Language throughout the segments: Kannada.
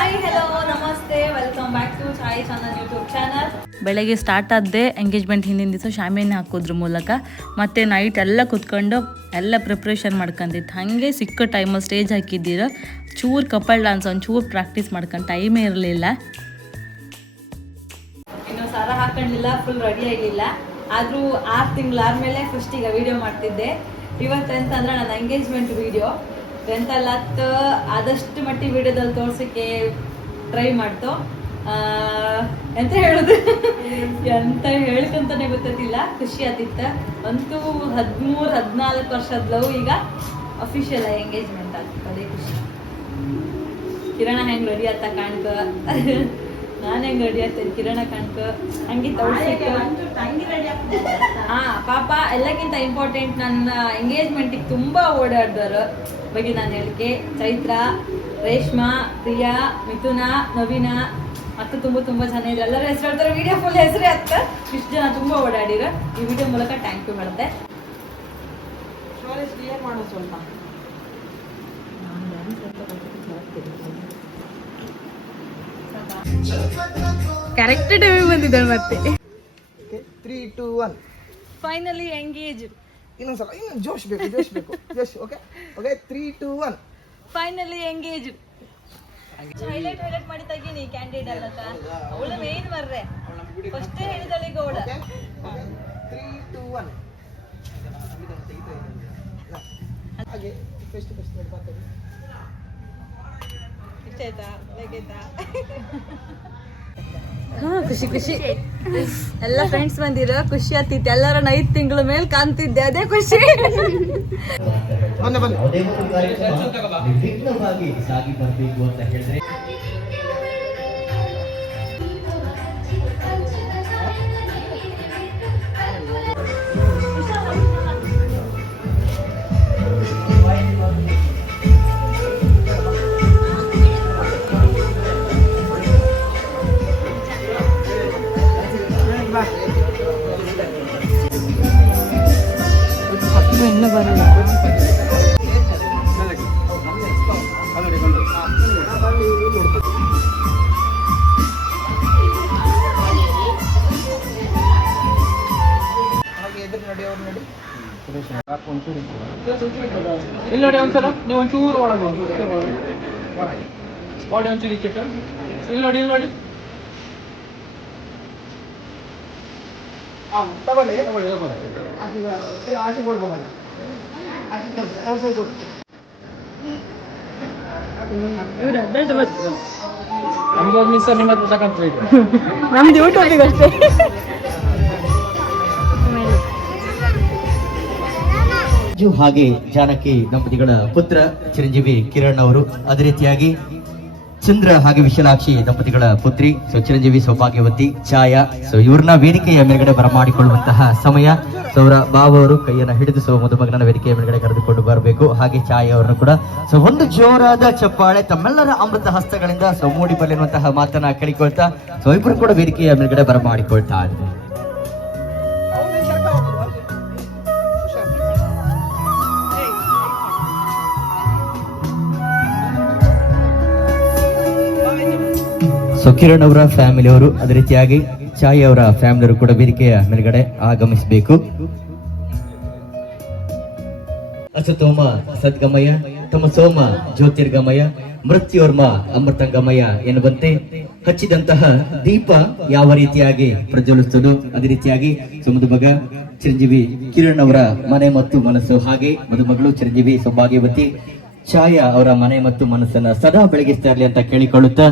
ಹಾಯ್ ಹಲೋ ನಮಸ್ತೆ welcome back to chai channel YouTube channel. ಬೆಳಗ್ಗೆ ಸ್ಟಾರ್ಟ್ ಆದ್ದೆ ಎಂಗೇಜ್ಮೆಂಟ್ ಹಿಂದಿನ ದಿವಸ ಶಾಮಿಯಾನ ಹಾಕೋದ್ರ ಮೂಲಕ ಮತ್ತು ನೈಟ್ ಎಲ್ಲ ಕುತ್ಕೊಂಡು ಎಲ್ಲ ಪ್ರಿಪ್ರೇಷನ್ ಮಾಡ್ಕೊಂಡಿತ್ತು. ಹಾಗೆ ಸಿಕ್ಕ ಟೈಮಲ್ಲಿ ಸ್ಟೇಜ್ ಹಾಕಿದ್ದೀರ ಚೂರು ಕಪಲ್ ಡಾನ್ಸ್ ಒಂಚೂರು ಪ್ರಾಕ್ಟೀಸ್ ಮಾಡ್ಕೊಂಡು ಟೈಮೇ ಇರಲಿಲ್ಲ. ಇನ್ನು ಸರ ಹಾಕೊಂಡಿಲ್ಲ, ಫುಲ್ ರೆಡಿ ಆಗಿಲ್ಲ. ಆದರೂ 6 ತಿಂಗಳಾದ್ಮೇಲೆ ಫಸ್ಟ್ ಈಗ ವಿಡಿಯೋ ಮಾಡ್ತಿದ್ದೆ. ಇವತ್ತು ಅಂತಂದ್ರೆ ನನ್ನ ಎಂಗೇಜ್ಮೆಂಟ್ ವಿಡಿಯೋ ಎಂತಲ್ಲತ್ತು ಆದಷ್ಟು ಮಟ್ಟಿಗೆ ವಿಡಿಯೋದಲ್ಲಿ ತೋರ್ಸೋಕ್ಕೆ ಟ್ರೈ ಮಾಡ್ತು. ಎಂತ ಹೇಳೋದು ಎಂತ ಹೇಳ್ಕಂತಾನೆ ಗೊತ್ತಿಲ್ಲ. ಖುಷಿ ಆತಿತ್ತು ಅಂತೂ. 13-14 ವರ್ಷದ ಲವ್ ಈಗ ಅಫಿಷಿಯಲ್ ಎಂಗೇಜ್ಮೆಂಟ್ ಆಗ್ತದೆ. ಅದೇ ಖುಷಿ. ಕಿರಣ ಹೆಂಗೆ ರೆಡಿ ಆತ ಕಾಣ್ಕ, ನಾನು ಹೆಂಗೆ ರೆಡಿ ಆಗ್ತೇನೆ ಕಿರಣ ಕಾಣ್ಕ, ಹಂಗೆ ಪಾಪ ಎಲ್ಲಕ್ಕಿಂತ ಇಂಪಾರ್ಟೆಂಟ್ ನನ್ನ ಎಂಗೇಜ್ಮೆಂಟಿಗೆ ತುಂಬಾ ಓಡಾಡ್ದವ್ರು ಬಗ್ಗೆ ನಾನು ಹೇಳಿಕೆ. ಚೈತ್ರ, ರೇಷ್ಮಾ, ಪ್ರಿಯಾ, ಮಿಥುನ, ನವೀನ ಮತ್ತು ತುಂಬ ಜನ ಇದ್ರು. ಎಲ್ಲರೂ ಹೆಸರು ಹೇಳ್ತಾರೆ. ವಿಡಿಯೋ ಫುಲ್ ಹೆಸರೇ ಆಗ್ತ. ಇಷ್ಟು ಜನ ತುಂಬ ಓಡಾಡಿರ. ಈ ವಿಡಿಯೋ ಮೂಲಕ ಥ್ಯಾಂಕ್ ಯು ಮಾಡುತ್ತೆ. ಕರೆಕ್ಟ್ ಟೈಮಿಗೆ ಬಂದಿದ್ದಾಳೆ ಮತ್ತೆ. 3, 2, 1 ಫೈನಲಿ ಎಂಗೇಜ್. ಇನ್ನೊಂದ್ಸಲ ಇನ್ನು ಜೋಶ್ ಬೇಕು ಜೋಶ್. Okay 3, 2, 1 finally engage. ಹೈಲೈಟ್ ಮಾಡಿ ತೆಗೀನಿ ಕ್ಯಾಂಡಿಡೇಟ್ ಅಲ್ಲಕ. ಅವಳು ಮೇನ್ ಬರ್ರೆ ಫಸ್ಟ್ ಹೇಳಿದಳಿ ಗೌಡ. 3, 2, 1 ಹಾಗೆ ಫಸ್ಟ್ ಮಾತಾಡಿ. ಇಷ್ಟ ಆಯ್ತಾ? ಬೇಕೈತಾ? ಖುಷಿ ಎಲ್ಲ ಫ್ರೆಂಡ್ಸ್ ಬಂದಿರ. ಖುಷಿ ಆಗ್ತಿತ್ತು. ಎಲ್ಲರ 5 ತಿಂಗಳ ಮೇಲೆ ಕಾಣ್ತಿದ್ದೆ, ಅದೇ ಖುಷಿ. ಯಾವುದೇ ಒಂದು ಕಾರ್ಯಕ್ರಮ ನಿರ್ವಿಘ್ನವಾಗಿ ಸಾಗಿ ಬರಬೇಕು ಅಂತ ಹೇಳಿದ್ರೆ ಇನ್ನು ಬರಲ್ಲ. ಇಲ್ಲಿ ನೋಡಿ ಒಂದ್ಸಲ ನೀವು ಒಂಚೂರು ಒಳಗೆ ಬಾಡಿ ಒಂಚೂರು ಈಚೆ ಇಲ್ಲಿ ನೋಡಿ ತಗೊಳ್ಳಿ ಆಚೆ ಕೊಡ್ಬೋದು. ನಮ್ಗೆ ಸರ್ ನಿಮ್ಮ ಹತ್ರ ತಗೊಂತ ನಮ್ದು ಯೂಟ್ಯೂಬಿಗೆ ಅಷ್ಟೇ. ಹಾಗೆ ಜಾನಕಿ ದಂಪತಿಗಳ ಪುತ್ರ ಚಿರಂಜೀವಿ ಕಿರಣ್ ಅವರು, ಅದೇ ರೀತಿಯಾಗಿ ಚಂದ್ರ ಹಾಗೆ ವಿಶಾಲಾಕ್ಷಿ ದಂಪತಿಗಳ ಪುತ್ರಿ ಚಿರಂಜೀವಿ ಸೌಭಾಗ್ಯವತಿ ಛಾಯಾ. ಇವ್ರನ್ನ ವೇದಿಕೆಯ ಮೇಲ್ಗಡೆ ಬರಮಾಡಿಕೊಳ್ಳುವಂತಹ ಸಮಯ. ಅವರ ಬಾವ ಅವರು ಕೈಯನ್ನ ಹಿಡಿದು ಮದುಮಗನ ವೇದಿಕೆಯ ಮೇಲ್ಗಡೆ ಕರೆದುಕೊಂಡು ಬರಬೇಕು. ಹಾಗೆ ಛಾಯಾ ಅವರನ್ನು ಕೂಡ ಒಂದು ಜೋರಾದ ಚಪ್ಪಾಳೆ ತಮ್ಮೆಲ್ಲರ ಅಮೃತ ಹಸ್ತಗಳಿಂದ ಮೂಡಿ ಬರಲಿರುವಂತಹ ಮಾತನ್ನ ಕೇಳಿಕೊಳ್ತಾ ಇಬ್ಬರು ಕೂಡ ವೇದಿಕೆಯ ಮೇಲ್ಗಡೆ ಬರಮಾಡಿಕೊಳ್ತಾ ಇದ್ದಾರೆ. ಕಿರಣ್ ಅವರ ಫ್ಯಾಮಿಲಿ ಅವರು, ಅದೇ ರೀತಿಯಾಗಿ ಛಾಯಾ ಅವರ ಫ್ಯಾಮಿಲಿ ಅವರು ಕೂಡ ವೇದಿಕೆಯ ಮೇಲ್ಗಡೆ ಆಗಮಿಸಬೇಕು. ಅಸತೋಮ ಸದ್ಗಮಯ ತಮಸೋಮ ಜ್ಯೋತಿರ್ಗಮಯ ಮೃತ್ಯೋರ್ಮ ಅಮೃತಂಗಮಯ ಎನ್ನುವಂತೆ ಹಚ್ಚಿದಂತಹ ದೀಪ ಯಾವ ರೀತಿಯಾಗಿ ಪ್ರಜ್ವಲಿಸುವುದು, ಅದೇ ರೀತಿಯಾಗಿ ಮದುಮಗ ಚಿರಂಜೀವಿ ಕಿರಣ್ ಅವರ ಮನೆ ಮತ್ತು ಮನಸ್ಸು, ಹಾಗೆ ಮದುಮಗಳು ಚಿರಂಜೀವಿ ಸೌಭಾಗ್ಯವತಿ ಛಾಯಾ ಅವರ ಮನೆ ಮತ್ತು ಮನಸ್ಸನ್ನ ಸದಾ ಬೆಳಗಿಸ್ತಾ ಇರಲಿ ಅಂತ ಕೇಳಿಕೊಳ್ಳುತ್ತಾ,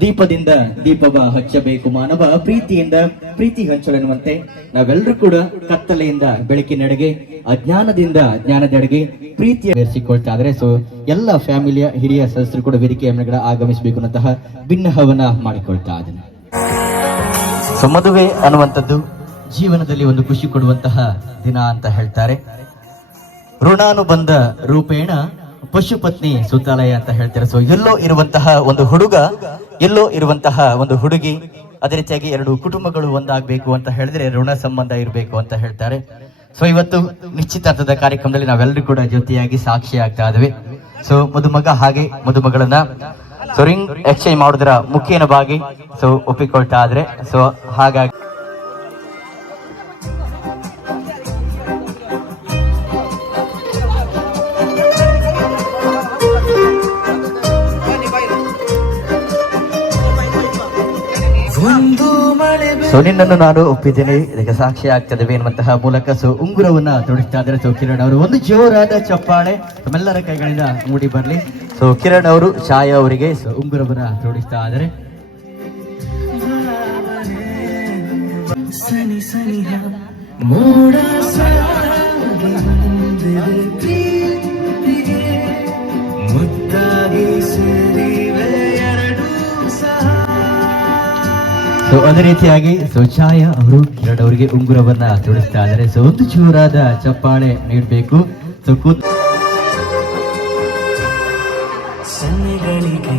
ದೀಪದಿಂದ ದೀಪವ ಹಚ್ಚಬೇಕು ಮಾನವ, ಪ್ರೀತಿಯಿಂದ ಪ್ರೀತಿ ಹಂಚಲೆನ್ನುವಂತೆ ನಾವೆಲ್ಲರೂ ಕೂಡ ಕತ್ತಲೆಯಿಂದ ಬೆಳಕಿನೆಡೆಗೆ, ಅಜ್ಞಾನದಿಂದ ಜ್ಞಾನದೆಡೆಗೆ ಪ್ರೀತಿಯ ಬೆರೆಸಿಕೊಳ್ತಾ ಇದ್ರೆ ಎಲ್ಲ ಫ್ಯಾಮಿಲಿಯ ಹಿರಿಯ ಸದಸ್ಯರು ಕೂಡ ವೇದಿಕೆಯ ಮೇಲ್ಗಡೆ ಆಗಮಿಸಬೇಕು ಅನ್ನುವಂತಹ ಭಿನ್ನಹವನ್ನ ಮಾಡಿಕೊಳ್ತಾ ಇದ್ದೇನೆ. ಮದುವೆ ಅನ್ನುವಂಥದ್ದು ಜೀವನದಲ್ಲಿ ಒಂದು ಖುಷಿ ಕೊಡುವಂತಹ ದಿನ ಅಂತ ಹೇಳ್ತಾರೆ. ಋಣಾನುಬಂಧ ರೂಪೇಣ ಪಶುಪತ್ನಿ ಸುತಾಲಯ ಅಂತ ಹೇಳ್ತಾರೆ. ಎಲ್ಲೋ ಇರುವಂತಹ ಒಂದು ಹುಡುಗ, ಎಲ್ಲೋ ಇರುವಂತಹ ಒಂದು ಹುಡುಗಿ, ಅದೇ ರೀತಿಯಾಗಿ 2 ಕುಟುಂಬಗಳು ಒಂದಾಗಬೇಕು ಅಂತ ಹೇಳಿದ್ರೆ ಋಣ ಸಂಬಂಧ ಇರಬೇಕು ಅಂತ ಹೇಳ್ತಾರೆ. ಇವತ್ತು ನಿಶ್ಚಿತಾರ್ಥದ ಕಾರ್ಯಕ್ರಮದಲ್ಲಿ ನಾವೆಲ್ಲರೂ ಕೂಡ ಜೊತೆಯಾಗಿ ಸಾಕ್ಷಿ ಆಗ್ತಾ ಇದ್ವಿ. ಮದುಮಗ ಹಾಗೆ ಮದುಮಗಳನ್ನ ಸೊ ರಿಂಗ್ ಎಕ್ಸ್ಚೇಂಜ್ ಮಾಡೋದ್ರ ಮುಖ್ಯನ ಭಾಗಿ ಸೊ ಒಪ್ಪಿಕೊಳ್ತಾ ಆದ್ರೆ ಸೊ ಹಾಗಾಗಿ ಸೊ ನಿನ್ನನ್ನು ನಾನು ಒಪ್ಪಿದ್ದೇನೆ ಇದಕ್ಕೆ ಸಾಕ್ಷಿ ಆಗ್ತದೆ ಎನ್ನುವಂತಹ ಮೂಲಕ ಸೊ ಉಂಗುರವನ್ನ ತೊಡಿಸ್ತಾ ಇದ್ದಾರೆ. ಸೊ ಕಿರಣ್ ಅವರು ಒಂದು ಜೋರಾದ ಚಪ್ಪಾಳೆ ತಮ್ಮೆಲ್ಲರ ಕೈಗಳಿಂದ ಮೂಡಿ ಬರಲಿ. ಸೊ ಕಿರಣ್ ಅವರು ಛಾಯಾ ಅವರಿಗೆ ಸೊ ಉಂಗುರವನ್ನ ತೊಡಿಸ್ತಾ ಇದ್ದಾರೆ. ಸೊ ಅದೇ ರೀತಿಯಾಗಿ ಸೊ ಛಾಯಾ ಅವರು ಕಿರಣ್ ಅವರಿಗೆ ಉಂಗುರವನ್ನ ತೊಡಿಸ್ತಾ ಇದ್ದಾರೆ. ಸೊ ಒಂದು ಜೋರಾದ ಚಪ್ಪಾಳೆ ನೀಡಬೇಕು. ಸೊ ಸನ್ನೆಗಳಿಗೆ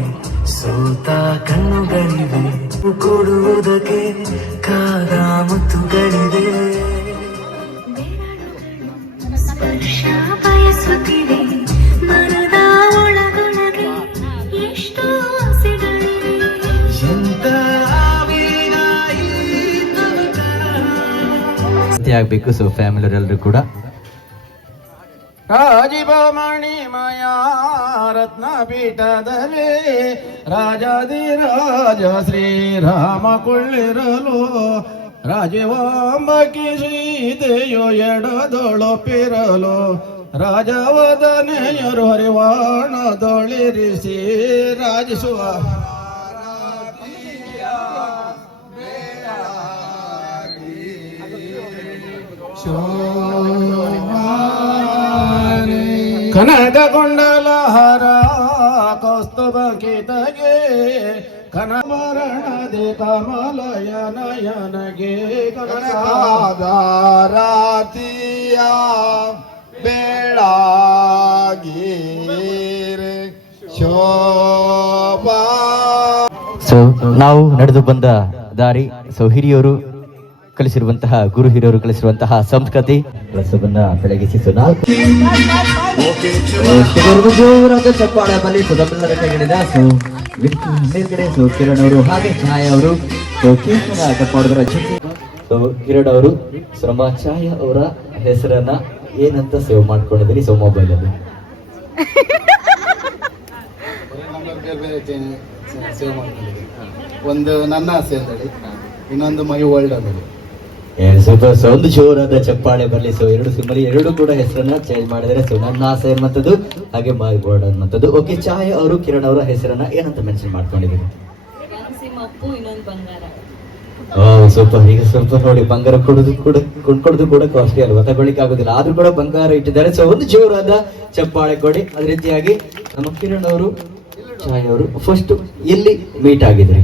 ಸೋತ ಕಣ್ಣುಗಳಿವೆ, ಕೊಡುವುದಕ್ಕೆ ಕಾದ ಮುತ್ತುಗಳಿವೆ, ಸ್ಪರ್ಶ ಬಯಸುತ್ತಿವೆ ಮನದ ಒಳಗೊಳಗೆ ಎಷ್ಟೋ ಆಸೆಗಳಿವೆ. ಆಗ್ಬೇಕು. ಸೊ ಫ್ಯಾಮಿಲಿ ಎಲ್ಲರೂ ಕೂಡ ರಾಜೀವಮಣಿಮಯ ರತ್ನ ಪೀಠದಲ್ಲಿ ರಾಜಾದಿರಾಜ ಶ್ರೀರಾಮ ಕೊಳ್ಳಿರಲು ರಾಜವಾಂಬಕಿ ಸೀತೆಯು ಎಡದೊಳಪಿರಲು ರಾಜವದನೆಯರು ಹರಿವಾಣದೊಳಿರಿಸಿ ರಾಜಿಸುವ ಕನಕಗೊಂಡಲಹಾರ ಕೌಸ್ತುಭ ಗೀತಗೆ ಕನವರಣದೆ ಕಮಲಯ ನಯನಗೆ ಕನಕಾದಾರಾತಿಯ ಬೆಳಗೀರೆ ಶೋಭಾ. ಸೊ ನಾವು ನಡೆದು ಬಂದ ದಾರಿ ಸೊ ಹಿರಿಯರು ಕಲಿಸಿರುವಂತಹ ಗುರು ಹಿರಿಯರು ಕಲಿಸಿರುವಂತಹ ಸಂಸ್ಕೃತಿ ರಸವನ್ನ ಬೆಳಗಿಸಿ ಸೊ ನಾಲ್ಕು ಜೋರಾದ ಚಪ್ಪಾಳೆ ಬಲಿ ಸುಧಮೆಲ್ಲರ ಕೈಗಳಿಂದ ಸೊ ಮೇಲ್ಗಡೆ ಸೊ ಕಿರಣ್ ಅವರು ಹಾಗೆ ಛಾಯಾ ಅವರು ಸೊ ಕೀರ್ತನ ಚಪ್ಪಾಡೋದ್ರ ಜೊತೆ ಸೊ ಕಿರಣ್ ಅವರು ಶ್ರಮ ಛಾಯಾ ಅವರ ಹೆಸರನ್ನ ಏನಂತ ಸೇವ್ ಮಾಡ್ಕೊಂಡಿದ್ದೀರಿ ಸೊ ಮೊಬೈಲ್ ಅಲ್ಲಿ ಸೇವ್ ಮಾಡ್ಕೊಂಡಿದ್ದೀನಿ. ಒಂದು ನನ್ನ ಆಸೆ ಅಂತೇಳಿ, ಇನ್ನೊಂದು ಮೈ ವರ್ಲ್ಡ್ ಅಂತೇಳಿ. ಸೂಪರ್. ಸೊ ಒಂದು ಜೋರಾದ ಚಪ್ಪಾಳೆ ಬರಲಿ. ಸೊ ಎರಡು ಸಿಮ್ಮರಿ ಎರಡು ಕೂಡ ಹೆಸರನ್ನ ಚೇಂಜ್ ಮಾಡಿದರೆ ಸೊ ನನ್ನ ಆಸೆ ಅನ್ನುವಂಥದ್ದು ಹಾಗೆ ಮೈ ಬೋರ್ಡ್ ಅನ್ನುವಂಥದ್ದು. ಓಕೆ, ಛಾಯಾ ಅವರು ಕಿರಣ್ ಅವರ ಹೆಸರನ್ನ ಏನಂತ ಮೆನ್ಷನ್ ಮಾಡ್ಕೊಂಡಿದ್ದೀರಿ? ಸೂಪರ್. ಈಗ ಸ್ವಲ್ಪ ನೋಡಿ ಬಂಗಾರ ಕೊಂಡ್ಕೊಡೋದು ಕೂಡ ಕಾಸ್ಟ್ಲಿ ಅಲ್ವಾ, ತಗೊಳ್ಳಿಕ್ಕೆ ಆಗೋದಿಲ್ಲ, ಆದ್ರೂ ಕೂಡ ಬಂಗಾರ ಇಟ್ಟಿದ್ದಾರೆ. ಸೊ ಒಂದು ಜೋರಾದ ಚಪ್ಪಾಳೆ ಕೊಡಿ. ಅದೇ ರೀತಿಯಾಗಿ ನಮ್ಮ ಕಿರಣ್ ಅವರು ಛಾಯಾ ಅವರು ಫಸ್ಟ್ ಎಲ್ಲಿ ಮೀಟ್ ಆಗಿದ್ರಿ?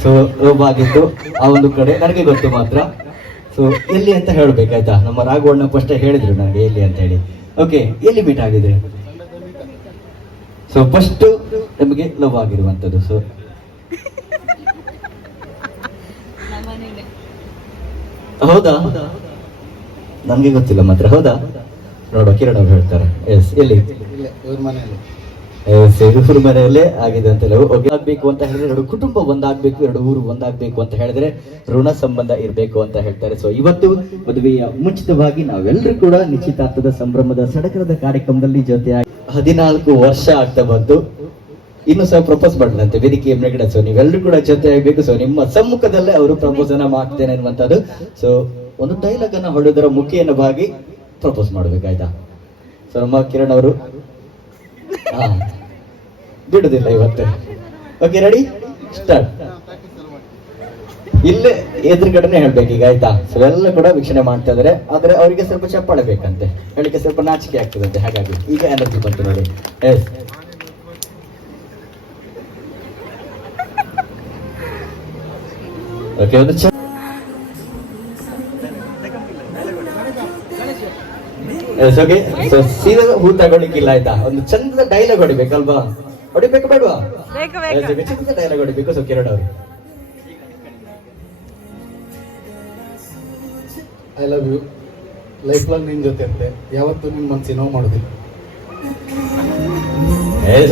ಸೊ ಆಗಿತ್ತು ಆ ಒಂದು ಕಡೆ ನನಗೆ ಗೊತ್ತು ಮಾತ್ರ. ಸೊ ಎಲ್ಲಿ ಅಂತ ಹೇಳ್ಬೇಕಾಯ್ತಾ? ನಮ್ಮ ರಾಘವಣ್ಣ ಫಸ್ಟ್ ಹೇಳಿದ್ರು ನನಗೆ ಎಲ್ಲಿ ಅಂತ ಹೇಳಿ. ಓಕೆ, ಎಲ್ಲಿ ಮೀಟ್ ಆಗಿದ್ರೆ? ಸೊ ಫಸ್ಟ್ ನಮಗೆ ಲವ್ ಆಗಿರುವಂತದ್ದು. ಸೊ ಹೌದಾ? ನನ್ಗೆ ಗೊತ್ತಿಲ್ಲ ಮಾತ್ರ. ಹೌದಾ? ನೋಡುವ, ಕಿರಣ್ ಅವ್ರು ಹೇಳ್ತಾರೆ. ಎಸ್, ಎಲ್ಲಿ? ಇವ್ರ ಮನೆಯಲ್ಲಿ. ಇವ್ರ ಮನೆಯಲ್ಲೇ ಆಗಿದೆ ಅಂತ ಆಗ್ಬೇಕು ಅಂತ ಹೇಳಿದ್ರೆ ಎರಡು ಕುಟುಂಬ ಒಂದಾಗ್ಬೇಕು, ಎರಡು ಊರು ಒಂದಾಗ್ಬೇಕು ಅಂತ ಹೇಳಿದ್ರೆ ಋಣ ಸಂಬಂಧ ಇರ್ಬೇಕು ಅಂತ ಹೇಳ್ತಾರೆ. ಸೊ ಇವತ್ತು ಮದುವೆಯ ಮುಂಚಿತವಾಗಿ ನಾವೆಲ್ಲರೂ ಕೂಡ ನಿಶ್ಚಿತಾರ್ಥದ ಸಂಭ್ರಮದ ಸಡಗರದ ಕಾರ್ಯಕ್ರಮದಲ್ಲಿ ಜೊತೆಯಾಗಿ 14 ವರ್ಷ ಆಗ್ತಾ ಬಂತು. ಇನ್ನು ಸಹ ಪ್ರಪೋಸ್ ಮಾಡಲಂತೆ ವೇದಿಕೆಯ ಮೇಲ್ಗಡೆ. ಸೊ ನೀವೆಲ್ಲರೂ ಕೂಡ ಜೊತೆ ಆಗ್ಬೇಕು. ಸೊ ನಿಮ್ಮ ಸಮ್ಮುಖದಲ್ಲೇ ಅವರು ಪ್ರಪೋಸ್ ಅನ್ನ ಮಾಡ್ತೇನೆ ಅನ್ನುವಂಥದ್ದು. ಸೊ ಒಂದು ಡೈಲಾಗ್ ಅನ್ನ ಹೊಡೆದರ ಮುಖೇನವಾಗಿ ಪ್ರಪೋಸ್ ಮಾಡ್ಬೇಕಾಯ್ತಾ? ಸೊ ನಮ್ಮ ಕಿರಣ್ ಅವರು ಬಿಡುದಿಲ್ಲ ಇವತ್ತು. Okay, ready, start. ಇಲ್ಲೇ ಎದುರುಗಡೆನೆ ಹೇಳ್ಬೇಕು ಈಗ, ಆಯ್ತಾ? ಸೊ ಎಲ್ಲ ಕೂಡ ವೀಕ್ಷಣೆ ಮಾಡ್ತಾ ಇದಾರೆ, ಆದ್ರೆ ಅವರಿಗೆ ಸ್ವಲ್ಪ ಚಪ್ಪಾಳೆ ಬೇಕಂತೆ, ಹೇಳಿಕೆ ಸ್ವಲ್ಪ ನಾಚಿಕೆ ಆಗ್ತದಂತೆ. ಹಾಗಾಗಿ ಈಗ ಎನರ್ಜಿ ಬಂತು ನೋಡಿ. ಎಸ್, ಓಕೆ, ಒಂದು ಓಕೆ. ಸೊ ಸೀದಾ ಹೂ ತಗೊಳ್ಳಿಕ್ಕಿಲ್ಲ, ಆಯ್ತಾ? ಒಂದು ಚಂದದ ಡೈಲಾಗ್ ಹೊಡಿಬೇಕಲ್ವಾ? ಹೊಡಿಬೇಕು ಬೇಡವಾ? ಚಂದದ ಡೈಲಾಗ್ ಹೊಡಿಬೇಕು. ಸೊ ಕಿರಣ್ ಅವರು, I love you, life long ನಿನ್ ಜೊತೆ ಇರ್ತೆ, ಯಾವತ್ತೂ ನಿನ್ ಮನ್ಸಿ ನೋವು ಮಾಡೋದಿಲ್ಲ.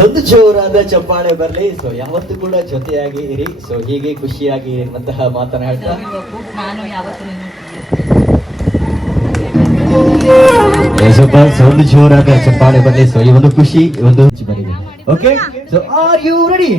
ಒಂದು ಜೋರಾದ ಚಪ್ಪಾಳೆ ಬರ್ಲಿ. ಸೊ ಯಾವತ್ತೂ ಕೂಡ ಜೊತೆಯಾಗಿ ಇರಿ. ಸೊ ಹೀಗೆ ಖುಷಿಯಾಗಿ ಇರುವಂತಹ ಮಾತನ್ನ ಹೇಳ್ತಾ ನಾನು ಯಾವತ್ತೂ ಸ್ವಲ್ಪ ಒಂದು ಜೋರಾದ ಚಪ್ಪಾಳೆ ಬರ್ಲಿ. ಸೊ ಈ ಒಂದು ಖುಷಿ ಈ ಒಂದು ಬನ್ನಿ. Okay, so are you ready?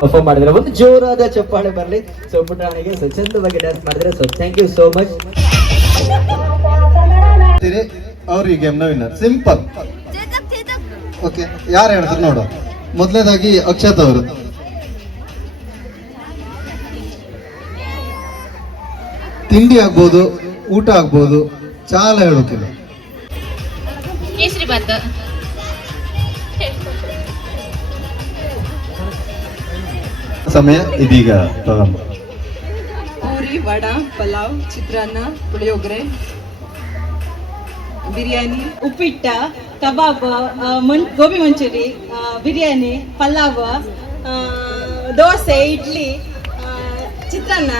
Perform ಮಾಡಿದ್ರೆ ಒಂದು ಜೋರಾದ ಚಪ್ಪಾಳೆ ಬರ್ಲಿ. ಸೊ ಪುಟಾಣಿಗೆ ಸೊ ಚಂದವಾಗಿ ಡ್ಯಾನ್ಸ್ ಮಾಡಿದ್ರೆ. So thank you so much. ಅವ್ರು ಈ ಗೇಮ್ ನ ವಿನ್ನರ್. ಸಿಂಪಲ್. ಓಕೆ, ಯಾರು ಹೇಳ್ತಾರೆ ನೋಡು. ಮೊದಲನೇದಾಗಿ ಅಕ್ಷತ್ ಅವರು. ತಿಂಡಿ ಆಗ್ಬೋದು, ಊಟ ಆಗ್ಬೋದು, ಚಾಲ ಹೇಳೋಕಿಲ್ಲ. ಕೇಸರಿ ಬಾತ್. ಸಮಯ ಇದೀಗ ಪ್ರಾರಂಭ. Puri, vada, pulao, chitranna, puliyogare, biryani, uppittu, kebab, gobi manchurian, biryani, pulao, dosa, idli, chitranna,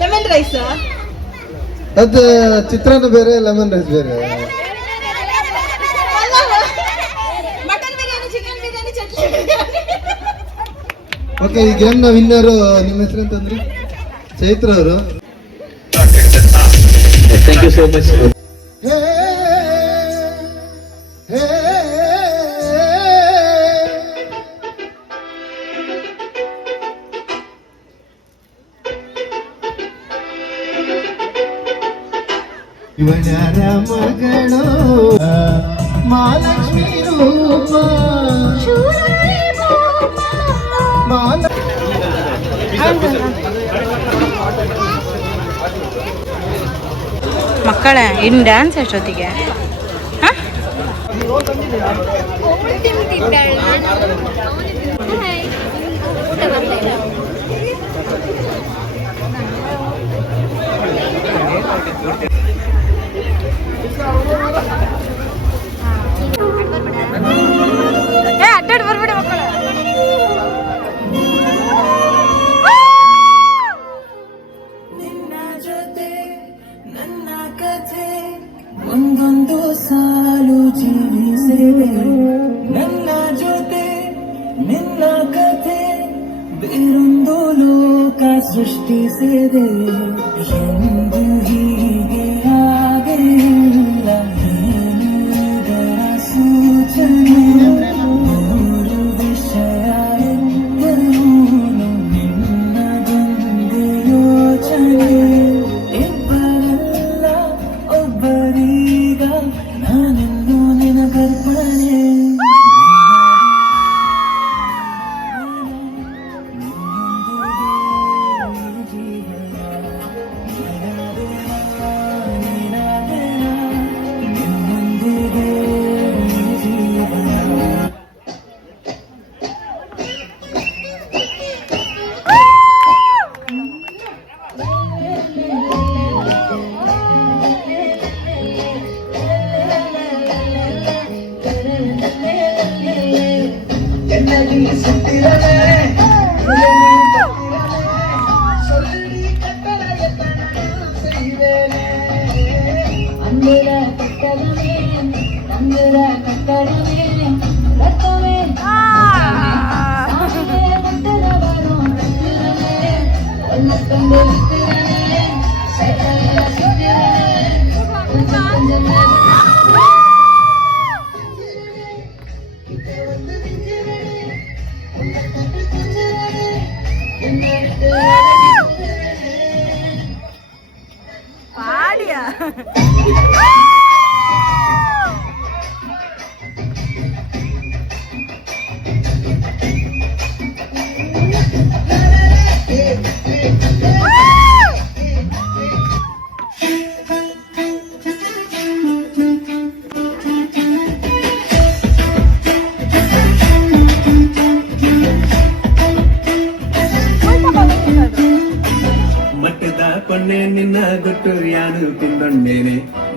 lemon rice. ಅದು ಚಿತ್ರಾನ್ನ ಬೇರೆ, ಲೆಮನ್ ರೈಸ್ ಬೇರೆ. Mutton biryani, chicken biryani, chutney biryani. Okay, ಈ ಗೇಮ್ ನ ವಿನ್ನರ್ ನಿಮ್ಮ ಹೆಸರು ಅಂತಂದ್ರಿ? ಚೈತ್ರ ಅವರು. Thank you so much. ಇವಳ್ಯಾರ ಮಗಳು ಮಹಾಲಕ್ಷ್ಮಿ ರೂಪ. ಮಕ್ಕಳೇ ಇನ್ನು ಡ್ಯಾನ್ಸ್ ಎಷ್ಟೊತ್ತಿಗೆ? ಅಡ್ಡಾಡ್ ಬರ್ಬೇಡಿ ಮಕ್ಕಳು. ಒಂದೊಂದು ಸಾಲು ಜೀವಿಸಿದೆ ನನ್ನ ಜೊತೆ, ನಿನ್ನ ಕಥೆ ಬೇರೊಂದು ಲೋಕ ಸೃಷ್ಟಿಸಿದೆ. ಎಂದು ಹೀಗೆ ಆಗಿಲ್ಲ, ಏನು ಇದರ ಸೂಚನೆ? ಮೂರು ವಿಷಯ ಎಂದರೂ ನಿನ್ನದೊಂದೇ ಯೋಚನೆ. ಇಬ್ಬರಲ್ಲ ಒಬ್ಬರೀಗ ನಾನೆಂದು ನಿನ ಕಲ್ಪನೆ.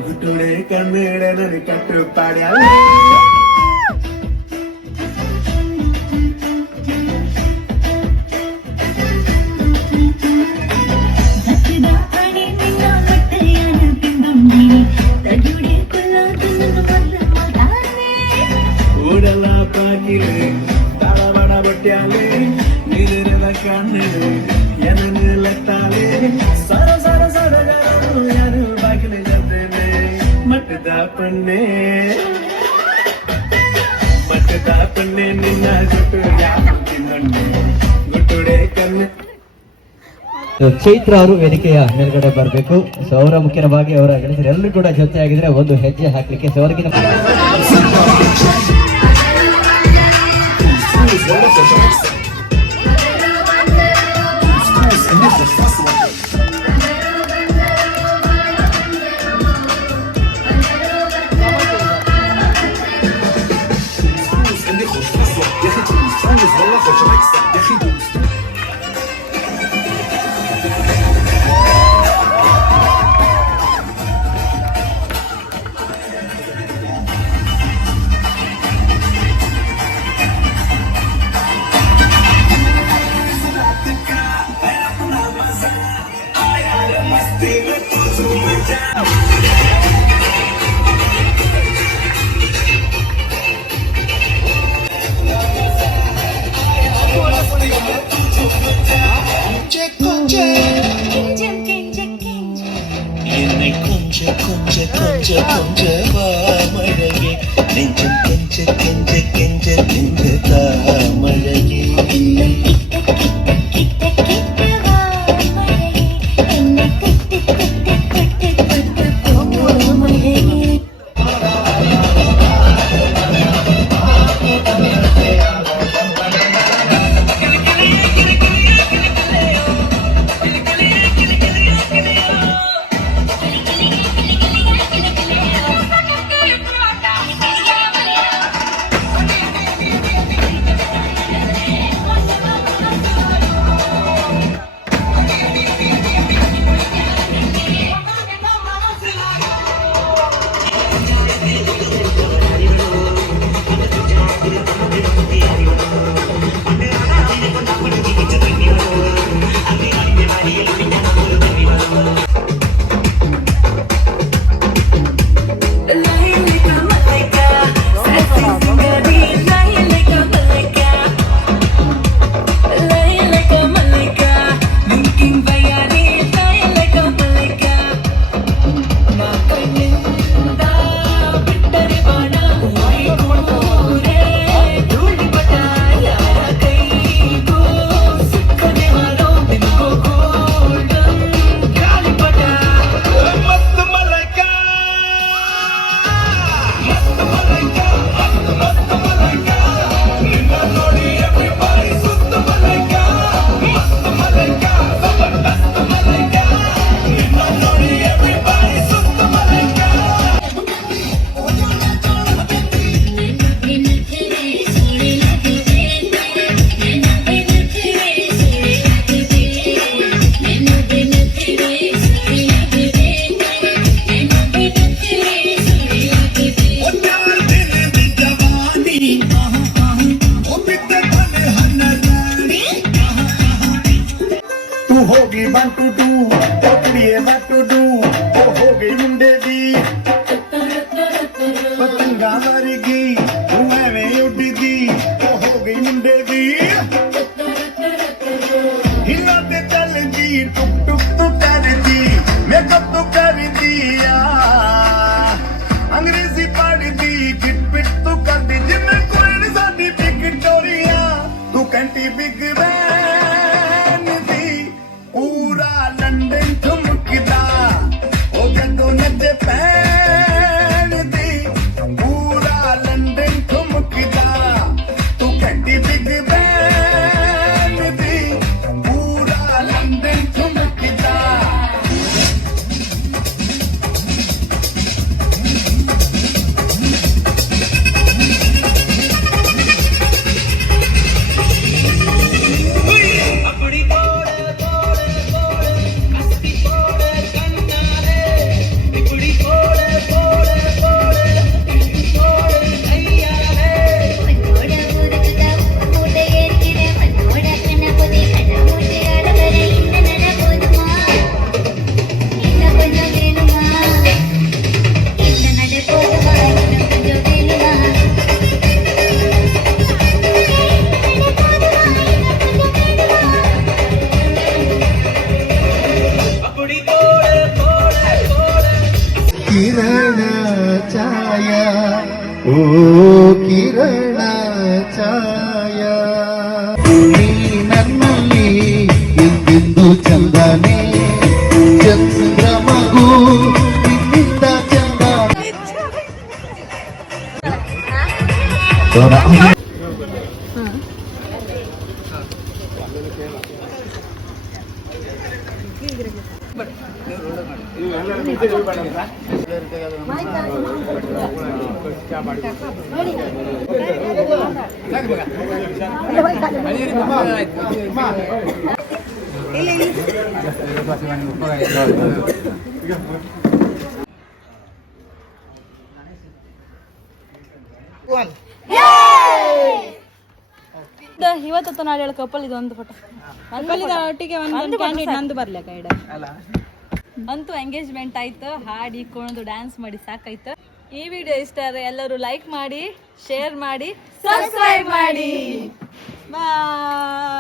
ಗುಟ್ಟುಡೆ ಕನ್ನಡ ನನ್ನ ಕಟ್ಟುಪಾಡ್ಯ ಕೂಡಲ ಬಾಗಿಲು ತಾಳಬಡ ಬಟ್ಟ್ಯಾಲೆ ನೀರಿನ ಕಣ್ಣು ಎನನು ಲತ್ತಾಲೆ ಸರ ಸರ ಸಡಗರು ಯಾರು ಬಾಗಿಲು ಜೊತೆನೆ ಮಟ್ಟದ ಪಣ್ಣೆ ನಿನ್ನ ಗುಟ್ಟು ಯಾರು ತಿನ್ನಣ್ಣೆ ಗುಟ್ಟುಡೆ ಕಣ್ಣು. ಚೈತ್ರ ಅವರು ವೇದಿಕೆಯ ಮೇಲ್ಗಡೆ ಬರಬೇಕು. ಸೊ ಅವರ ಮುಖ್ಯವಾಗಿ ಅವರ ಗೆಳತಿಯರು ಎಲ್ಲರೂ ಕೂಡ ಜೊತೆ ಆಗಿದ್ರೆ ಒಂದು ಹೆಜ್ಜೆ ಹಾಕ್ಲಿಕ್ಕೆ ಸೊ ಅವರಿಗೆ என்னை கொஞ்ச கொஞ்ச கொஞ்ச கொஞ்ச மழையே நெஞ்சம் கெஞ்ச கெஞ்ச கெஞ்ச கெஞ்ச தாமழையே होगी 1 to 2 कुड़िए what to do हो गई मुंडे दी पतंगा मरगी तू एवें उड़ी दी हो गई मुंडे दी हिला ते चल दी टुक टुक तू कर दी मेकअप तू कर दिया अंग्रेजी पढ़ दी किट पिट तू कर दी जिन्हें कोई नहीं साडी बिग टोरिया तू कैंटी बिग वैन दी पूरा लंदन ठुमकदा ओ जदों नचे पैन दी पूरा लंदन ठुमकदा तू कैंटी बिग वैन दी पूरा लंदन ठुमकदा ಛಾಯ ಓ ಕಿರಣ ಛಾಯ ನೀ ನನ್ನಲ್ಲಿ ಎಂದೆಂದು ಚಂದನೆ ಚಂದ್ರಮಗು ನಿನ್ನಿಂದ ಚಂದ ಇವತ್ತು ನಾಳೆ ಹೇಳ ಕಪಲ್ ಇದು ಒಂದು ಫೋಟೋ ಒಟ್ಟಿಗೆ ಒಂದು ಕ್ಯಾಂಡಿಡೇಟ್ ನಂದು ಬರ್ಲಿಕ್ಕ ಇಡ ಅಂತೂ ಎಂಗೇಜ್ಮೆಂಟ್ ಆಯ್ತು, ಹಾಡಿ ಕುಣಿದು ಡ್ಯಾನ್ಸ್ ಮಾಡಿ ಸಾಕಾಯ್ತು. ಈ ವಿಡಿಯೋ ಇಷ್ಟ ಆದರೆ ಎಲ್ಲರೂ ಲೈಕ್ ಮಾಡಿ, ಶೇರ್ ಮಾಡಿ, ಸಬ್ಸ್ಕ್ರೈಬ್ ಮಾಡಿ. ಬಾಯ್.